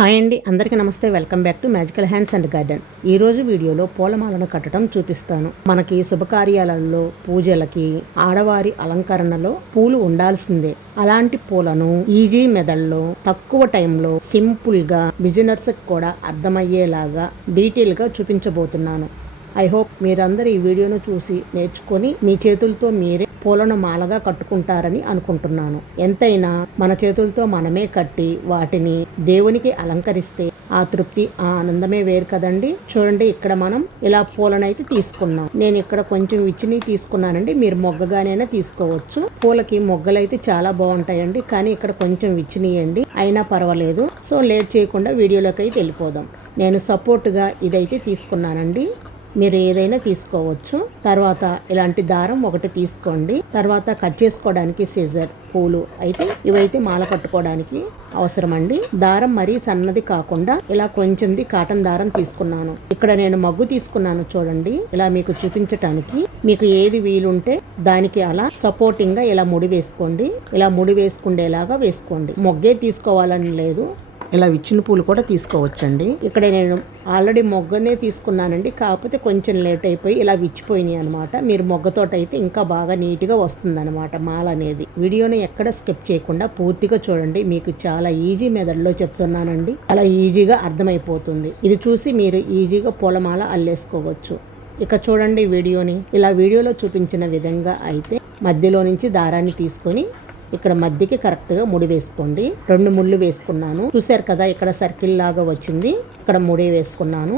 Hi అండి, అందరికీ నమస్తే. Welcome back to magical hands and garden. ఈ రోజు వీడియోలో పూలమాలను కట్టడం చూపిస్తాను. మనకి శుభకార్యాలలో, పూజలకి, ఆడవారి అలంకరణలో పూలు ఉండాల్సిందే. అలాంటి పూలను ఈజీ మెథడ్లో తక్కువ టైంలో సింపుల్గా బిజినర్స్కి కూడా అర్థమయ్యేలాగా డీటెయిల్గా చూపించబోతున్నాను. ఐ హోప్ మీరందరూ ఈ వీడియోను చూసి నేర్చుకొని మీ చేతులతో మీరే పూలను మాలగా కట్టుకుంటారని అనుకుంటున్నాను. ఎంతైనా మన చేతులతో మనమే కట్టి వాటిని దేవునికి అలంకరిస్తే ఆ తృప్తి, ఆ ఆనందమే వేరు కదండి. చూడండి, ఇక్కడ మనం ఇలా పూలనైతే తీసుకున్నాం. నేను ఇక్కడ కొంచెం విచ్చిని తీసుకున్నానండి. మీరు మొగ్గగానైనా తీసుకోవచ్చు. పూలకి మొగ్గలైతే చాలా బాగుంటాయండి, కానీ ఇక్కడ కొంచెం విచ్చినియండి, అయినా పర్వాలేదు. సో లేట్ చేయకుండా వీడియోలోకి అయితే వెళ్ళిపోదాం. నేను సపోర్ట్గా ఇదైతే తీసుకున్నానండి. మీరు ఏదైనా తీసుకోవచ్చు. తర్వాత ఇలాంటి దారం ఒకటి తీసుకోండి. తర్వాత కట్ చేసుకోవడానికి సిజర్, పూలు అయితే ఇవైతే మాల కట్టుకోవడానికి అవసరం అండి. దారం మరీ సన్నది కాకుండా ఇలా కొంచెంది కాటన్ దారం తీసుకున్నాను. ఇక్కడ నేను మగ్గు తీసుకున్నాను చూడండి, ఇలా మీకు చూపించటానికి. మీకు ఏది వీలుంటే దానికి అలా సపోర్టింగ్ గా ఇలా ముడి వేసుకోండి. ఇలా ముడి వేసుకుండేలాగా వేసుకోండి. మొగ్గే తీసుకోవాలని లేదు, ఇలా విచ్చిన పూలు కూడా తీసుకోవచ్చండి. ఇక్కడ నేను ఆల్రెడీ మొగ్గనే తీసుకున్నానండి, కాకపోతే కొంచెం లేట్ అయిపోయి ఇలా విచ్చిపోయినాయి అనమాట. మీరు మొగ్గతోట అయితే ఇంకా బాగా నీట్గా వస్తుందన్నమాట మాల అనేది. వీడియోని ఎక్కడ స్కిప్ చేయకుండా పూర్తిగా చూడండి. మీకు చాలా ఈజీ మెథడ్లో చెప్తున్నానండి, అలా ఈజీగా అర్థమైపోతుంది. ఇది చూసి మీరు ఈజీగా పూలమాల అల్లేసుకోవచ్చు. ఇక చూడండి వీడియోని. ఇలా వీడియోలో చూపించిన విధంగా అయితే మధ్యలో నుంచి దారాన్ని తీసుకొని ఇక్కడ మధ్యకి కరెక్ట్గా ముడి వేసుకోండి. 2 ముళ్ళు వేసుకున్నాను. చూసారు కదా, ఇక్కడ సర్కిల్ లాగా వచ్చింది. ఇక్కడ ముడి వేసుకున్నాను.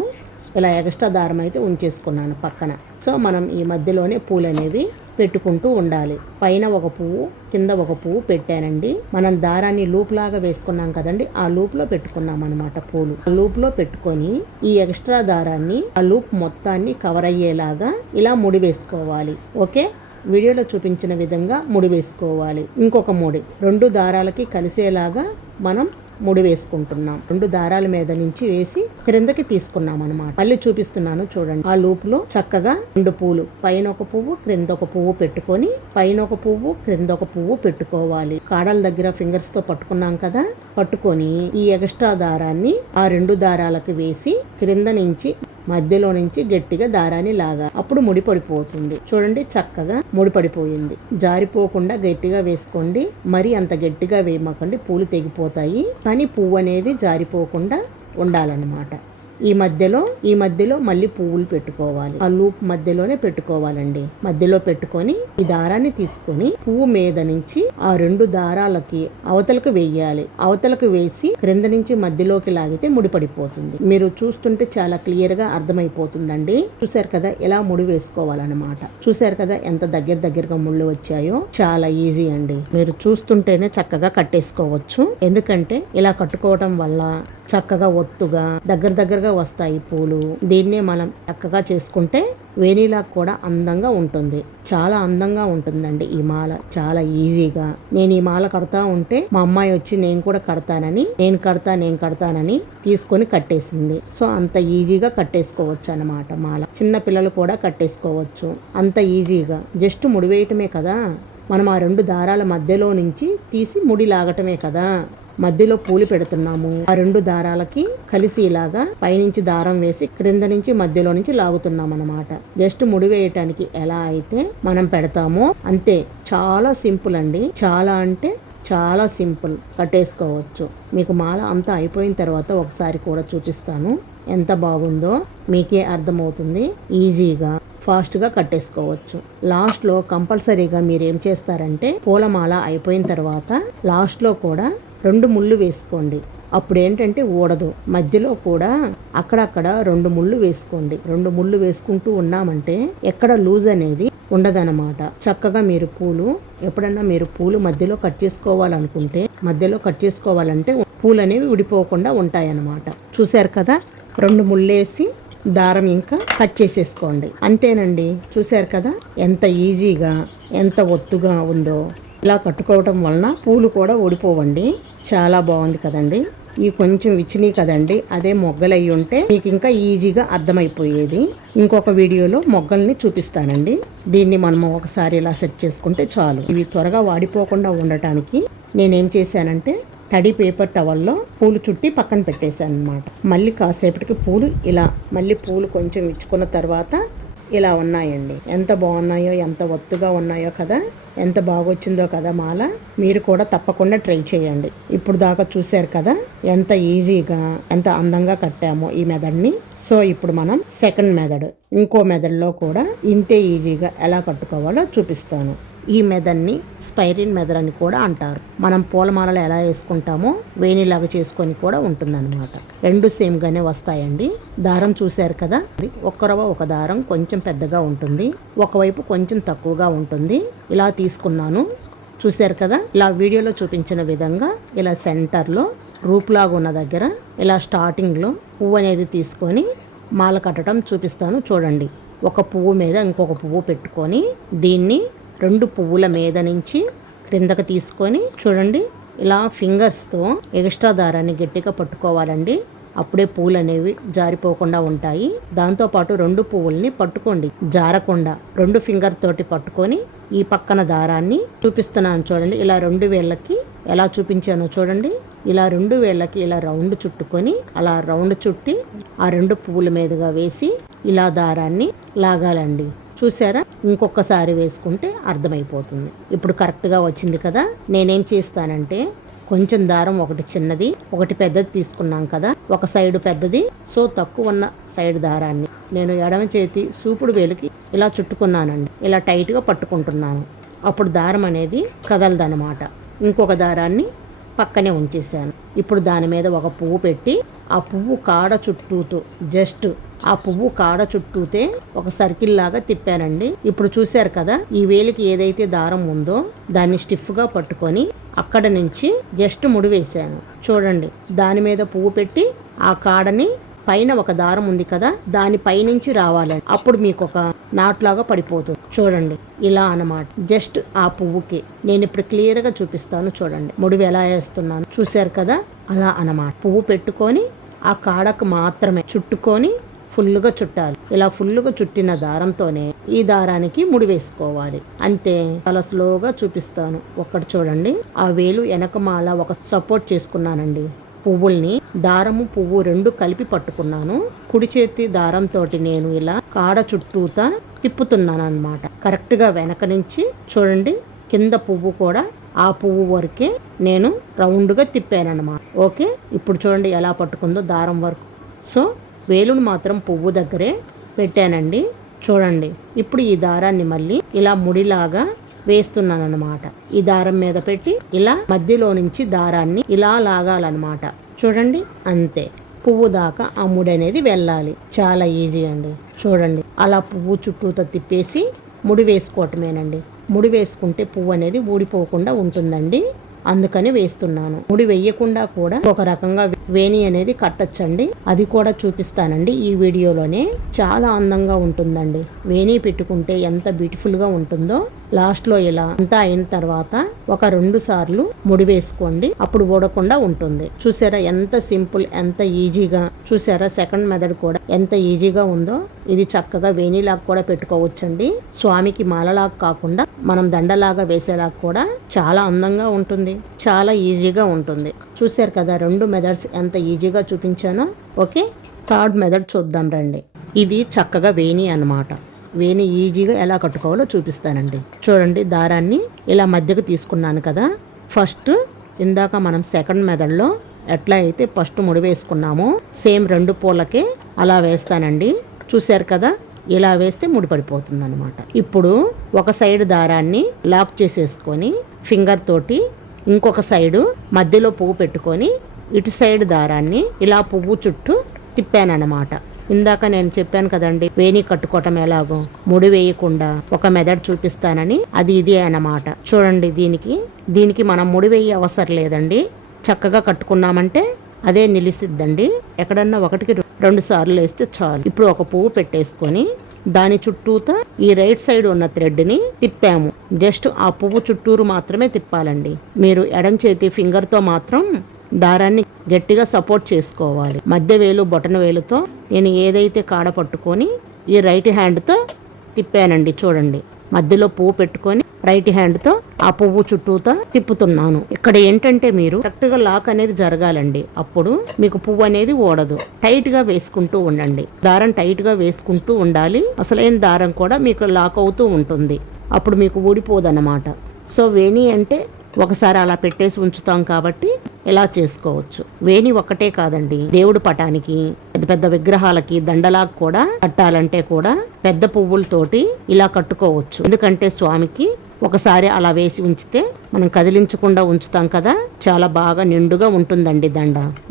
ఇలా ఎక్స్ట్రా దారం అయితే ఉంచేసుకున్నాను పక్కన. సో మనం ఈ మధ్యలోనే పూలు అనేవి పెట్టుకుంటూ ఉండాలి. పైన ఒక పువ్వు, కింద ఒక పువ్వు పెట్టానండి. మనం దారాన్ని లూప్ లాగా వేసుకున్నాం కదండి, ఆ లూప్ లో పెట్టుకున్నాం అనమాట పూలు. లూప్ లో పెట్టుకొని ఈ ఎక్స్ట్రా దారాన్ని ఆ లూప్ మొత్తాన్ని కవర్ అయ్యేలాగా ఇలా ముడి వేసుకోవాలి. ఓకే, వీడియోలో చూపించిన విధంగా ముడి వేసుకోవాలి. ఇంకొక ముడి 2 దారాలకి కలిసేలాగా మనం ముడి వేసుకుంటున్నాం. 2 దారాల మీద నుంచి వేసి క్రిందకి తీసుకున్నాం అనమాట. మళ్ళీ చూపిస్తున్నాను చూడండి. ఆ లూప్ లో చక్కగా 2 పూలు, పైన ఒక పువ్వు, క్రింద ఒక పువ్వు పెట్టుకొని, పైన ఒక పువ్వు, క్రింద ఒక పువ్వు పెట్టుకోవాలి. కాడల దగ్గర ఫింగర్స్ తో పట్టుకున్నాం కదా, పట్టుకొని ఈ ఎక్స్ట్రా దారాన్ని ఆ 2 దారాలకు వేసి క్రింద నుంచి మధ్యలో నుంచి గట్టిగా దారాన్ని లాగా, అప్పుడు ముడి పడిపోతుంది. చూడండి, చక్కగా ముడి పడిపోయింది. జారిపోకుండా గట్టిగా వేసుకోండి. మరి అంత గట్టిగా వేయమాకండి, పూలు తెగిపోతాయి. కానీ పువ్వు అనేది జారిపోకుండా ఉండాలన్నమాట. ఈ మధ్యలో మళ్ళీ పువ్వులు పెట్టుకోవాలి. ఆ లూప్ మధ్యలోనే పెట్టుకోవాలండి. మధ్యలో పెట్టుకొని ఈ దారాన్ని తీసుకొని పువ్వు మీద నుంచి ఆ 2 దారాలకి అవతలకు వేయాలి. అవతలకు వేసి క్రింద నుంచి మధ్యలోకి లాగితే ముడిపడిపోతుంది. మీరు చూస్తుంటే చాలా క్లియర్ గా అర్థమైపోతుందండి. చూసారు కదా, ఎలా ముడి వేసుకోవాలన్నమాట. చూసారు కదా ఎంత దగ్గరగా ముళ్ళు వచ్చాయో. చాలా ఈజీ అండి. మీరు చూస్తుంటేనే చక్కగా కట్టేసుకోవచ్చు. ఎందుకంటే ఇలా కట్టుకోవడం వల్ల చక్కగా ఒత్తుగా దగ్గరగా వస్తాయి పూలు. దీన్నే మనం చక్కగా చేసుకుంటే వేణిలా కూడా అందంగా ఉంటుంది. చాలా అందంగా ఉంటుందండి ఈ మాల, చాలా ఈజీగా. నేను ఈ మాల కడతా ఉంటే మా అమ్మాయి వచ్చి నేను కూడా కడతానని, నేను కడతానని తీసుకొని కట్టేసింది. సో అంత ఈజీగా కట్టేసుకోవచ్చు అన్నమాట మాల. చిన్న పిల్లలు కూడా కట్టేసుకోవచ్చు అంత ఈజీగా. జస్ట్ ముడి వేయటమే కదా, మనం ఆ 2 దారాల మధ్యలో నుంచి తీసి ముడి లాగటమే కదా. మధ్యలో పూలు పెడుతున్నాము. ఆ 2 దారాలకి కలిసి ఇలాగా పైనుంచి దారం వేసి క్రింద నుంచి మధ్యలో నుంచి లాగుతున్నాం అన్నమాట. జస్ట్ ముడి వేయటానికి ఎలా అయితే మనం పెడతామో అంతే. చాలా సింపుల్ అండి. చాలా అంటే చాలా సింపుల్. కట్టేసుకోవచ్చు. మీకు మాల అంతా అయిపోయిన తర్వాత ఒకసారి కూడా చూపిస్తాను. ఎంత బాగుందో మీకే అర్థమవుతుంది. ఈజీగా ఫాస్ట్గా కట్టేసుకోవచ్చు. లాస్ట్లో కంపల్సరీగా మీరేం చేస్తారంటే పూలమాల అయిపోయిన తర్వాత లాస్ట్లో కూడా 2 ముళ్ళు వేసుకోండి. అప్పుడు ఏంటంటే ఊడదు. మధ్యలో కూడా అక్కడక్కడ 2 ముళ్ళు వేసుకోండి. 2 ముళ్ళు వేసుకుంటూ ఉన్నామంటే ఎక్కడ లూజ్ అనేది ఉండదన్నమాట. చక్కగా మీరు ఎప్పుడన్నా మీరు పూలు మధ్యలో కట్ చేసుకోవాలంటే పూలు అనేవి విడిపోకుండా ఉంటాయన్నమాట. చూసారు కదా, 2 ముళ్ళేసి దారం ఇంకా కట్ చేసేసుకోండి. అంతేనండి. చూసారు కదా ఎంత ఈజీగా, ఎంత ఒత్తుగా ఉందో. ఇలా కట్టుకోవటం వలన పూలు కూడా ఊడిపోవండి. చాలా బాగుంది కదండి. ఈ కొంచెం విచ్చినాయి కదండి, అదే మొగ్గలు అయ్యి ఉంటే మీకు ఇంకా ఈజీగా అర్థమైపోయేది. ఇంకొక వీడియోలో మొగ్గల్ని చూపిస్తానండి. దీన్ని మనము ఒకసారి ఇలా సెట్ చేసుకుంటే చాలు. ఇవి త్వరగా వాడిపోకుండా ఉండటానికి నేనేం చేశానంటే తడి పేపర్ టవల్లో పూలు చుట్టి పక్కన పెట్టేశాను అనమాట. మళ్ళీ కాసేపటికి మళ్ళీ పూలు కొంచెం ఇచ్చుకున్న తర్వాత ఇలా ఉన్నాయండి. ఎంత బాగున్నాయో, ఎంత ఒత్తుగా ఉన్నాయో కదా, ఎంత బాగొచ్చిందో కదా మాల. మీరు కూడా తప్పకుండా ట్రై చేయండి. ఇప్పుడు దాకా చూశారు కదా ఎంత ఈజీగా, ఎంత అందంగా కట్టామో ఈ మెథడ్ని. సో ఇప్పుడు మనం సెకండ్ మెథడ్, ఇంకో మెథడ్లో కూడా ఇంతే ఈజీగా ఎలా కట్టుకోవాలో చూపిస్తాను. ఈ మెథడ్ని స్పైరిన్ మెథడ్ అని కూడా అంటారు. మనం పూలమాలలు ఎలా వేసుకుంటామో వేణిలాగా చేసుకొని కూడా ఉంటుందన్నమాట. రెండు సేమ్గానే వస్తాయండి. దారం చూశారు కదా, ఒక దారం కొంచెం పెద్దగా ఉంటుంది, ఒకవైపు కొంచెం తక్కువగా ఉంటుంది. ఇలా తీసుకున్నాను, చూశారు కదా. ఇలా వీడియోలో చూపించిన విధంగా ఇలా సెంటర్లో రూపులాగా ఉన్న దగ్గర ఇలా స్టార్టింగ్లో పువ్వు అనేది తీసుకొని మాల కట్టడం చూపిస్తాను చూడండి. ఒక పువ్వు మీద ఇంకొక పువ్వు పెట్టుకొని దీన్ని రెండు పువ్వుల మీద నుంచి క్రిందకి తీసుకొని చూడండి, ఇలా ఫింగర్స్తో ఎక్స్ట్రా దారాన్ని గట్టిగా పట్టుకోవాలండి. అప్పుడే పూలు అనేవి జారిపోకుండా ఉంటాయి. దాంతోపాటు రెండు పువ్వుల్ని పట్టుకోండి, జారకుండా రెండు ఫింగర్ తోటి పట్టుకొని ఈ పక్కన దారాన్ని చూపిస్తున్నాను చూడండి. ఇలా రెండు వేళ్ళకి ఎలా చూపించానో చూడండి. ఇలా రెండు వేళ్ళకి ఇలా రౌండ్ చుట్టుకొని అలా రౌండ్ చుట్టి ఆ రెండు పువ్వుల మీదుగా వేసి ఇలా దారాన్ని లాగాలండి. చూసారా, ఇంకొకసారి వేసుకుంటే అర్థమైపోతుంది. ఇప్పుడు కరెక్ట్గా వచ్చింది కదా. నేనేం చేస్తానంటే కొంచెం దారం ఒకటి చిన్నది ఒకటి పెద్దది తీసుకున్నాం కదా, ఒక సైడు పెద్దది, సో తక్కువ ఉన్న సైడ్ దారాన్ని నేను ఎడమ చేతి సూపుడు వేలుకి ఇలా చుట్టుకున్నానండి. ఇలా టైట్గా పట్టుకుంటున్నాను. అప్పుడు దారం అనేది కదలదనమాట. ఇంకొక దారాన్ని పక్కనే ఉంచేసాను. ఇప్పుడు దాని మీద ఒక పువ్వు పెట్టి ఆ పువ్వు కాడ చుట్టూతో జస్ట్ ఆ పువ్వు కాడ చుట్టూతే ఒక సర్కిల్ లాగా తిప్పానండి. ఇప్పుడు చూశారు కదా, ఈ వేలికి ఏదైతే దారం ఉందో దాన్ని స్టిఫ్గా పట్టుకొని అక్కడ నుంచి జస్ట్ ముడి వేసాను చూడండి. దాని మీద పువ్వు పెట్టి ఆ కాడని పైన ఒక దారం ఉంది కదా దాని పైనుంచి రావాలండి. అప్పుడు మీకు ఒక నాట్లాగా పడిపోతుంది చూడండి. ఇలా అన్నమాట. జస్ట్ ఆ పువ్వుకి నేను ఇప్పుడు క్లియర్గా చూపిస్తాను చూడండి. ముడివి ఎలా వేస్తున్నాను చూశారు కదా, అలా అన్నమాట. పువ్వు పెట్టుకొని ఆ కాడకు మాత్రమే చుట్టుకొని ఫుల్గా చుట్టాలి. ఇలా ఫుల్గా చుట్టిన దారంతోనే ఈ దారానికి ముడి వేసుకోవాలి. అంతే. చాలా స్లోగా చూపిస్తాను. ఒక్కటి చూడండి. ఆ వేలు వెనకమాల ఒక సపోర్ట్ చేసుకున్నానండి. పువ్వుల్ని దారము పువ్వు రెండు కలిపి పట్టుకున్నాను. కుడి చేతి దారంతో నేను ఇలా కాడ చుట్టూతా తిప్పుతున్నాను అన్నమాట. కరెక్ట్గా వెనక నుంచి చూడండి, కింద పువ్వు కూడా ఆ పువ్వు వరకే నేను రౌండ్గా తిప్పానన్నమాట. ఓకే, ఇప్పుడు చూడండి ఎలా పట్టుకుందో దారం వరకు. సో వేలును మాత్రం పువ్వు దగ్గరే పెట్టానండి చూడండి. ఇప్పుడు ఈ దారాన్ని మళ్ళీ ఇలా ముడిలాగా వేస్తున్నాను అనమాట. ఈ దారం మీద పెట్టి ఇలా మధ్యలో నుంచి దారాన్ని ఇలా లాగాలన్నమాట చూడండి. అంతే, పువ్వు దాకా ఆ ముడి అనేది వెళ్ళాలి. చాలా ఈజీ అండి. చూడండి, అలా పువ్వు చుట్టూతో తిప్పేసి ముడి వేసుకోవటమేనండి. ముడి వేసుకుంటే పువ్వు అనేది ఊడిపోకుండా ఉంటుందండి. అందుకని వేస్తున్నాను. ముడి వేయకుండా కూడా ఒక రకంగా వేణి అనేది కట్టొచ్చండి. అది కూడా చూపిస్తానండి ఈ వీడియోలోనే. చాలా అందంగా ఉంటుందండి. వేణి పెట్టుకుంటే ఎంత బ్యూటిఫుల్ గా ఉంటుందో. లాస్ట్ లో ఇలా అంతా అయిన తర్వాత ఒక 2 సార్లు ముడి వేసుకోండి, అప్పుడు ఊడకుండా ఉంటుంది. చూసారా ఎంత సింపుల్, ఎంత ఈజీగా. చూసారా సెకండ్ మెథడ్ కూడా ఎంత ఈజీగా ఉందో. ఇది చక్కగా వేణిలాగా కూడా పెట్టుకోవచ్చండి. స్వామికి మాలలాగా కాకుండా మనం దండలాగా వేసేలాగా కూడా చాలా అందంగా ఉంటుంది. చాలా ఈజీగా ఉంటుంది. చూసారు కదా 2 మెథడ్స్ ఎంత ఈజీగా చూపించానో. ఓకే, థర్డ్ మెథడ్ చూద్దాం రండి. ఇది చక్కగా వేణి అన్నమాట. వేణి ఈజీగా ఎలా కట్టుకోవాలో చూపిస్తానండి. చూడండి, దారాన్ని ఇలా మధ్యకు తీసుకున్నాను కదా. ఫస్ట్ ఇందాక మనం సెకండ్ మెథడ్లో ఎట్లా అయితే ఫస్ట్ ముడి వేసుకున్నామో సేమ్ 2 పూలకే అలా వేస్తానండి. చూశారు కదా, ఇలా వేస్తే ముడి పడిపోతుంది అనమాట. ఇప్పుడు ఒక సైడ్ దారాన్ని లాక్ చేసేసుకొని ఫింగర్ తోటి ఇంకొక సైడు మధ్యలో పువ్వు పెట్టుకొని ఇటు సైడ్ దారాన్ని ఇలా పువ్వు చుట్టూ తిప్పానన్నమాట. ఇందాక నేను చెప్పాను కదండి వేణి కట్టుకోవటం ఎలాగో, ముడి వేయకుండా ఒక మెథడ్ చూపిస్తానని. అది ఇదే అన్నమాట. చూడండి, దీనికి మనం ముడి వేయ అవసరం లేదండి. చక్కగా కట్టుకున్నామంటే అదే నిలిసిద్దండి. ఎక్కడన్నా 1కి 2 సార్లు వేస్తే చాలు. ఇప్పుడు ఒక పువ్వు పెట్టేసుకొని దాని చుట్టూతా ఈ రైట్ సైడ్ ఉన్న థ్రెడ్ని తిప్పాము. జస్ట్ ఆ పువ్వు చుట్టూరు మాత్రమే తిప్పాలండి. మీరు ఎడం చేతి ఫింగర్తో మాత్రం దారాన్ని గట్టిగా సపోర్ట్ చేసుకోవాలి. మధ్య వేలు బొటన వేలుతో నేను ఏదైతే కాడ పట్టుకొని ఈ రైట్ హ్యాండ్తో తిప్పానండి. చూడండి, మధ్యలో పువ్వు పెట్టుకొని రైట్ హ్యాండ్ తో ఆ పువ్వు చుట్టూతా తిప్పుతున్నాను. ఇక్కడ ఏంటంటే మీరు కరెక్ట్ గా లాక్ అనేది జరగాలండి. అప్పుడు మీకు పువ్వు అనేది ఓడదు. టైట్ గా వేసుకుంటూ ఉండండి. దారం టైట్ గా వేసుకుంటూ ఉండాలి. అసలైన దారం కూడా మీకు లాక్ అవుతూ ఉంటుంది. అప్పుడు మీకు ఊడిపోదన్నమాట. సో వేణి అంటే ఒకసారి అలా పెట్టేసి ఉంచుతాం కాబట్టి ఇలా చేసుకోవచ్చు. వేణి ఒక్కటే కాదండి, దేవుడి పటానికి, పెద్ద పెద్ద విగ్రహాలకి దండలాగా కూడా కట్టాలంటే కూడా పెద్ద పువ్వులతోటి ఇలా కట్టుకోవచ్చు. ఎందుకంటే స్వామికి ఒకసారి అలా వేసి ఉంచితే మనం కదిలించకుండా ఉంచుతాం కదా, చాలా బాగా నిండుగా ఉంటుందండి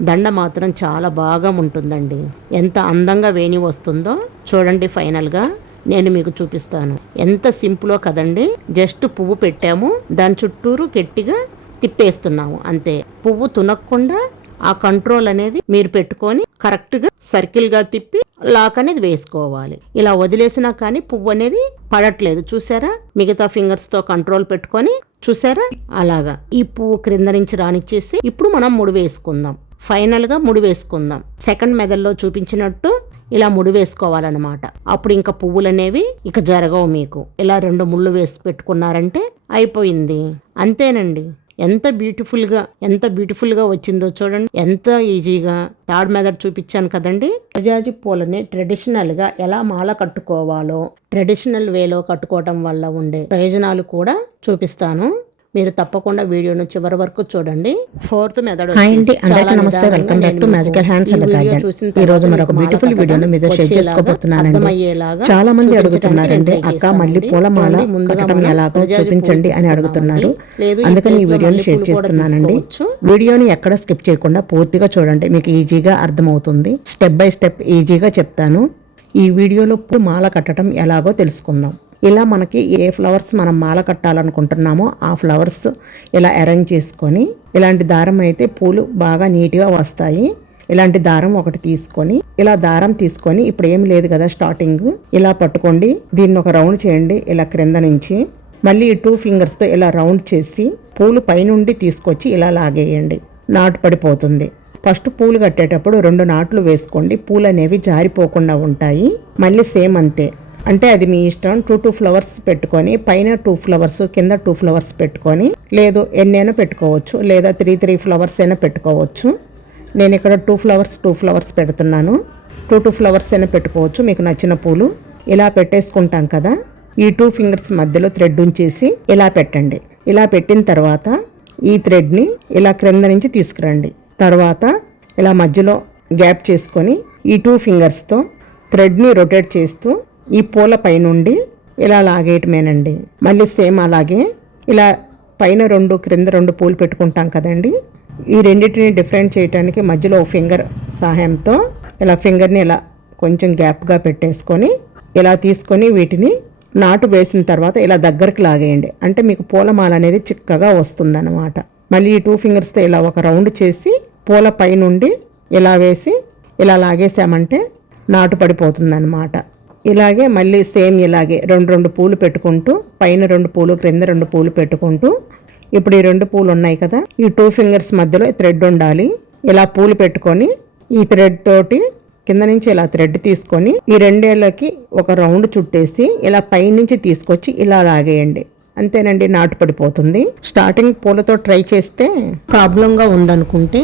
దండ మాత్రం చాలా బాగా ఉంటుందండి. ఎంత అందంగా వేణి వస్తుందో చూడండి. ఫైనల్గా నేను మీకు చూపిస్తాను. ఎంత సింపులో కదండి. జస్ట్ పువ్వు పెట్టాము, దాని చుట్టూరు గట్టిగా తిప్పేస్తున్నాము అంతే. పువ్వు తునక్కుండా ఆ కంట్రోల్ అనేది మీరు పెట్టుకొని కరెక్ట్గా సర్కిల్గా తిప్పి లాక్ అనేది వేసుకోవాలి. ఇలా వదిలేసినా కానీ పువ్వు అనేది పడట్లేదు. చూసారా? మిగతా ఫింగర్స్తో కంట్రోల్ పెట్టుకొని చూసారా? అలాగా ఈ పువ్వు క్రింద నుంచి రానిచ్చేసి ఇప్పుడు మనం ముడి వేసుకుందాం. ఫైనల్గా ముడి వేసుకుందాం. సెకండ్ మెథడ్లో చూపించినట్టు ఇలా ముడి వేసుకోవాలన్నమాట. అప్పుడు ఇంకా పువ్వులు అనేవి ఇక జరగవు మీకు. ఇలా 2 ముళ్ళు వేసి పెట్టుకున్నారంటే అయిపోయింది. అంతేనండి. ఎంత బ్యూటిఫుల్ గా వచ్చిందో చూడండి. ఎంత ఈజీగా థర్డ్ మెథడ్ చూపించాను కదండి. సజాజి పూలని ట్రెడిషనల్ గా ఎలా మాల కట్టుకోవాలో, ట్రెడిషనల్ వేలో కట్టుకోవటం వల్ల ఉండే ప్రయోజనాలు కూడా చూపిస్తాను. మీరు తప్పకుండా వీడియోను చివరి వరకు చూడండి. Fourth method. హాయ్ అండి, అందరికీ నమస్తే. Welcome back to magical hands and garden. ఈ రోజు మరొక బ్యూటిఫుల్ వీడియోను మీతో షేర్ చేసుకోబోతున్నానండి. చాలా మంది అడుగుతున్నారండి, అక్క మళ్ళీ పూలమాల కట్టడం ఎలాగో చూపించండి అని అడుగుతున్నారు. అందుకని ఈ వీడియోని షేర్ చేస్తున్నానండి. వీడియోని ఎక్కడ స్కిప్ చేయకుండా పూర్తిగా చూడండి, మీకు ఈజీగా అర్థమవుతుంది. స్టెప్ బై స్టెప్ ఈజీగా చెప్తాను. ఈ వీడియోలో మాల కట్టడం ఎలాగో తెలుసుకుందాం. ఇలా మనకి ఏ ఫ్లవర్స్ మనం మాల కట్టాలనుకుంటున్నామో ఆ ఫ్లవర్స్ ఇలా అరేంజ్ చేసుకొని, ఇలాంటి దారం అయితే పూలు బాగా నీట్గా వస్తాయి. ఇలాంటి దారం ఒకటి తీసుకొని, ఇలా దారం తీసుకొని, ఇప్పుడు ఏం లేదు కదా స్టార్టింగ్, ఇలా పట్టుకోండి. దీన్ని ఒక రౌండ్ చేయండి ఇలా క్రింద నుంచి. మళ్ళీ ఈ 2 ఫింగర్స్తో ఇలా రౌండ్ చేసి పూలు పైనుండి తీసుకొచ్చి ఇలా లాగేయండి. నాటు పడిపోతుంది. ఫస్ట్ పూలు కట్టేటప్పుడు 2 నాట్లు వేసుకోండి. పూలు అనేవి జారిపోకుండా ఉంటాయి. మళ్ళీ సేమ్ అంతే. అంటే అది మీ ఇష్టం. 2 ఫ్లవర్స్ పెట్టుకొని, పైన 2 ఫ్లవర్స్, కింద 2 ఫ్లవర్స్ పెట్టుకొని, లేదు ఎన్నైనా పెట్టుకోవచ్చు, లేదా 3 ఫ్లవర్స్ అయినా పెట్టుకోవచ్చు. నేను ఇక్కడ 2 ఫ్లవర్స్ పెడుతున్నాను. 2 ఫ్లవర్స్ అయినా పెట్టుకోవచ్చు, మీకు నచ్చిన పూలు. ఇలా పెట్టేసుకుంటాం కదా. ఈ 2 ఫింగర్స్ మధ్యలో థ్రెడ్ ఉంచేసి ఇలా పెట్టండి. ఇలా పెట్టిన తర్వాత ఈ థ్రెడ్ని ఇలా క్రింద నుంచి తీసుకురండి. తర్వాత ఇలా మధ్యలో గ్యాప్ చేసుకొని ఈ 2 ఫింగర్స్తో థ్రెడ్ని రొటేట్ చేస్తూ ఈ పూల పైనుండి ఇలా లాగేయటమేనండి. మళ్ళీ సేమ్ అలాగే ఇలా పైన 2 క్రింద 2 పూలు పెట్టుకుంటాం కదండి. ఈ రెండింటిని డిఫరెంట్ చేయడానికి మధ్యలో ఫింగర్ సహాయంతో ఇలా ఫింగర్ని ఇలా కొంచెం గ్యాప్గా పెట్టేసుకొని ఇలా తీసుకొని వీటిని నాటు వేసిన తర్వాత ఇలా దగ్గరికి లాగేయండి. అంటే మీకు పూలమాల అనేది చిక్కగా వస్తుందన్నమాట. మళ్ళీ ఈ 2 ఫింగర్స్తో ఇలా ఒక రౌండ్ చేసి పూల పైనుండి ఇలా వేసి ఇలా లాగేసామంటే నాటు పడిపోతుందన్నమాట. ఇలాగే మళ్ళీ సేమ్ ఇలాగే 2 పూలు పెట్టుకుంటూ, పైన 2 పూలు, క్రింద 2 పూలు పెట్టుకుంటూ, ఇప్పుడు ఈ 2 పూలు ఉన్నాయి కదా, ఈ 2 ఫింగర్స్ మధ్యలో థ్రెడ్ ఉండాలి. ఇలా పూలు పెట్టుకొని ఈ థ్రెడ్ తోటి కింద నుంచి ఇలా థ్రెడ్ తీసుకొని ఈ 2 ఒక రౌండ్ చుట్టేసి ఇలా పైనుంచి తీసుకొచ్చి ఇలా లాగేయండి. అంతేనండి, నాటు పడిపోతుంది. స్టార్టింగ్ పూలతో ట్రై చేస్తే ప్రాబ్లంగా ఉందనుకుంటే,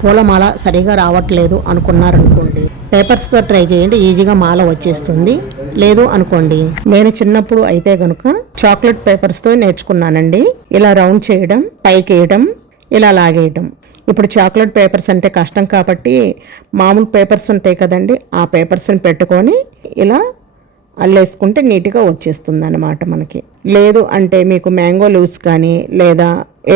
పూలమాల సరిగా రావట్లేదు అనుకున్నారనుకోండి, పేపర్స్తో ట్రై చేయండి, ఈజీగా మాల వచ్చేస్తుంది. లేదు అనుకోండి, నేను చిన్నప్పుడు అయితే గనుక చాక్లెట్ పేపర్స్తో నేర్చుకున్నానండి. ఇలా రౌండ్ చేయడం, పైకి వేయడం, ఇలా లాగేయడం. ఇప్పుడు చాక్లెట్ పేపర్స్ అంటే కష్టం కాబట్టి మామూలు పేపర్స్ ఉంటాయి కదండి, ఆ పేపర్స్ని పెట్టుకొని ఇలా అల్లేసుకుంటే నీట్గా వచ్చేస్తుంది అన్నమాట మనకి. లేదు అంటే మీకు మ్యాంగో లీవ్స్ కానీ లేదా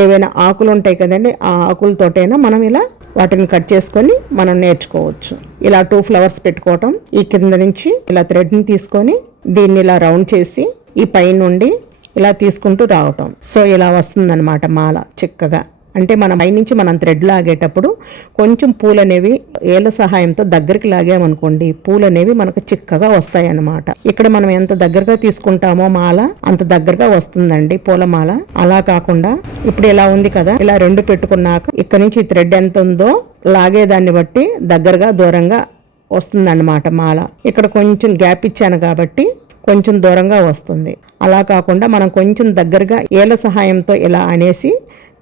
ఏవైనా ఆకులు ఉంటాయి కదండి, ఆ ఆకులతోటైనా మనం ఇలా వాటిని కట్ చేసుకొని మనం నేర్చుకోవచ్చు. ఇలా 2 ఫ్లవర్స్ పెట్టుకోవటం, ఈ కింద నుంచి ఇలా థ్రెడ్ని తీసుకొని దీన్ని ఇలా రౌండ్ చేసి ఈ పై నుండి ఇలా తీసుకుంటూ రావటం. సో ఇలా వస్తుందన్నమాట మాల చిక్కగా. అంటే మనం పైనుంచి మనం థ్రెడ్ లాగేటప్పుడు కొంచెం పూలు అనేవి ఏళ్ళ సహాయంతో దగ్గరికి లాగామనుకోండి, పూలు అనేవి మనకు చిక్కగా వస్తాయి అన్నమాట. ఇక్కడ మనం ఎంత దగ్గరగా తీసుకుంటామో మాల అంత దగ్గరగా వస్తుందండి పూలమాల. అలా కాకుండా ఇప్పుడు ఇలా ఉంది కదా, ఇలా 2 పెట్టుకున్నాక ఇక్కడ నుంచి థ్రెడ్ ఎంత ఉందో లాగేదాన్ని బట్టి దగ్గరగా దూరంగా వస్తుందన్నమాట మాల. ఇక్కడ కొంచెం గ్యాప్ ఇచ్చాను కాబట్టి కొంచెం దూరంగా వస్తుంది. అలా కాకుండా మనం కొంచెం దగ్గరగా ఏళ్ళ సహాయంతో ఇలా అనేసి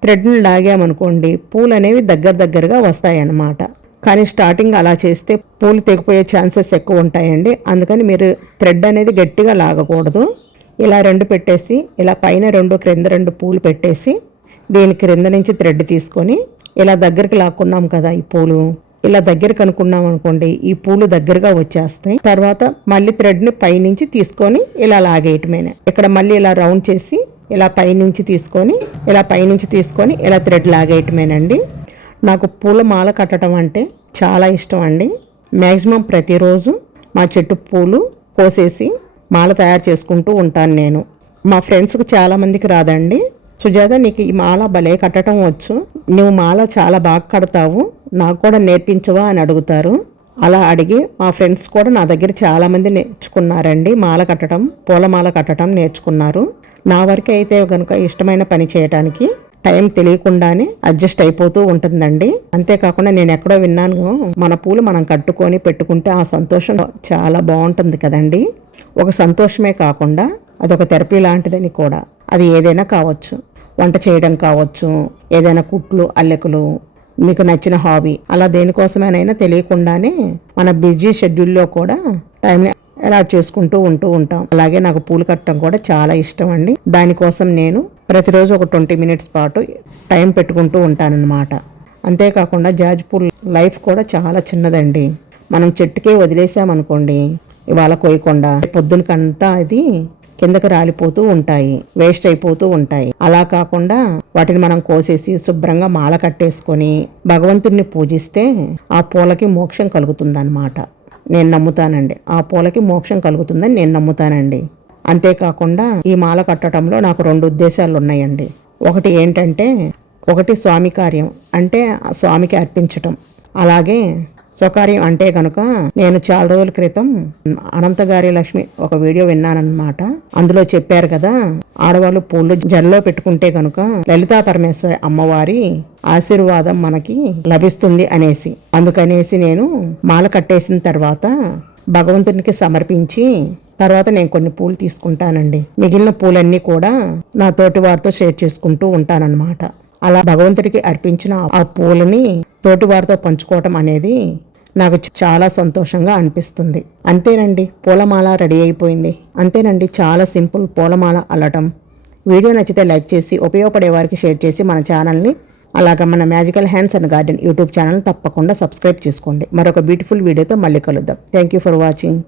థ్రెడ్ని లాగామనుకోండి పూలు అనేవి దగ్గరగా వస్తాయన్నమాట. కానీ స్టార్టింగ్ అలా చేస్తే పూలు తెగిపోయే ఛాన్సెస్ ఎక్కువ ఉంటాయండి. అందుకని మీరు థ్రెడ్ అనేది గట్టిగా లాగకూడదు. ఇలా 2 పెట్టేసి ఇలా పైన 2 క్రింద 2 పూలు పెట్టేసి దీని క్రింద నుంచి థ్రెడ్ తీసుకొని ఇలా దగ్గరికి లాక్కున్నాం కదా, ఈ పూలు ఇలా దగ్గరికి అనుకున్నాం అనుకోండి, ఈ పూలు దగ్గరగా వచ్చేస్తాయి. తర్వాత మళ్ళీ థ్రెడ్ని పైనుంచి తీసుకొని ఇలా లాగేయటమేనే. ఇక్కడ మళ్ళీ ఇలా రౌండ్ చేసి ఇలా పైనుంచి తీసుకొని ఇలా థ్రెడ్ లాగేయటమేనండి. నాకు పూల మాల కట్టడం అంటే చాలా ఇష్టం అండి. మ్యాక్సిమం ప్రతిరోజు మా చెట్టు పూలు కోసేసి మాల తయారు చేసుకుంటూ ఉంటాను నేను. మా ఫ్రెండ్స్కి చాలామందికి రాదండి, సుజాత నీకు ఈ మాల భలే కట్టడం వచ్చు, నువ్వు మాల చాలా బాగా కడతావు, నాకు కూడా నేర్పించవా అని అడుగుతారు. అలా అడిగి మా ఫ్రెండ్స్ కూడా నా దగ్గర చాలామంది నేర్చుకున్నారండి. మాల కట్టడం, పూలమాల కట్టడం నేర్చుకున్నారు. నా వరకు అయితే కనుక ఇష్టమైన పని చేయడానికి టైం తెలియకుండానే అడ్జస్ట్ అయిపోతూ ఉంటుందండి. అంతేకాకుండా నేను ఎక్కడో విన్నాను, మన పూలు మనం కట్టుకొని పెట్టుకుంటే ఆ సంతోషం చాలా బాగుంటుంది కదండి. ఒక సంతోషమే కాకుండా అదొక థెరపీ లాంటిదని కూడా. అది ఏదైనా కావచ్చు, వంట చేయడం కావచ్చు, ఏదైనా కుట్లు అల్లెకులు, మీకు నచ్చిన హాబీ, అలా దేనికోసమైనా తెలియకుండానే మన బిజీ షెడ్యూల్లో కూడా టైంని అలాట్ చేసుకుంటూ ఉంటాం. అలాగే నాకు పూలు కట్టడం కూడా చాలా ఇష్టం అండి. దానికోసం నేను ప్రతిరోజు ఒక 20 మినిట్స్ పాటు టైం పెట్టుకుంటూ ఉంటానన్నమాట. అంతేకాకుండా జాజి పూల లైఫ్ కూడా చాలా చిన్నదండి. మనం చెట్టుకే వదిలేసామనుకోండి, ఇవాళ కోయకుండా పొద్దునకంతా అది కిందకి రాలిపోతూ ఉంటాయి, వేస్ట్ అయిపోతూ ఉంటాయి. అలా కాకుండా వాటిని మనం కోసేసి శుభ్రంగా మాల కట్టేసుకొని భగవంతుడిని పూజిస్తే ఆ పూలకి మోక్షం కలుగుతుందన్నమాట. నేను నమ్ముతానండి, ఆ పూలకి మోక్షం కలుగుతుందని నేను నమ్ముతానండి. అంతేకాకుండా ఈ మాల కట్టడంలో నాకు 2 ఉద్దేశాలు ఉన్నాయండి. ఒకటి ఏంటంటే, ఒకటి స్వామి కార్యం అంటే స్వామికి అర్పించటం. అలాగే స్వకార్యం అంటే కనుక నేను చాలా రోజుల క్రితం అనంతగారి లక్ష్మి ఒక వీడియో విన్నానన్నమాట. అందులో చెప్పారు కదా, ఆడవాళ్ళు పూలు జల్లో పెట్టుకుంటే కనుక లలితా పరమేశ్వరి అమ్మవారి ఆశీర్వాదం మనకి లభిస్తుంది అనేసి. అందుకనేసి నేను మాల కట్టేసిన తర్వాత భగవంతునికి సమర్పించి తర్వాత నేను కొన్ని పూలు తీసుకుంటానండి. మిగిలిన పూలన్నీ కూడా నా తోటి వారితో షేర్ చేసుకుంటూ ఉంటానన్నమాట. అలా భగవంతుడికి అర్పించిన ఆ పూలని తోటి వారితో పంచుకోవటం అనేది నాకు చాలా సంతోషంగా అనిపిస్తుంది. అంతేనండి, పూలమాల రెడీ అయిపోయింది. అంతేనండి, చాలా సింపుల్ పూలమాల అల్లటం. వీడియో నచ్చితే లైక్ చేసి ఉపయోగపడే వారికి షేర్ చేసి మన ఛానల్ని, అలాగే మన magical hands and garden YouTube channel తప్పకుండా సబ్స్క్రైబ్ చేసుకోండి. మరొక బ్యూటిఫుల్ వీడియోతో మళ్ళీ కలుద్దాం. Thank you for watching.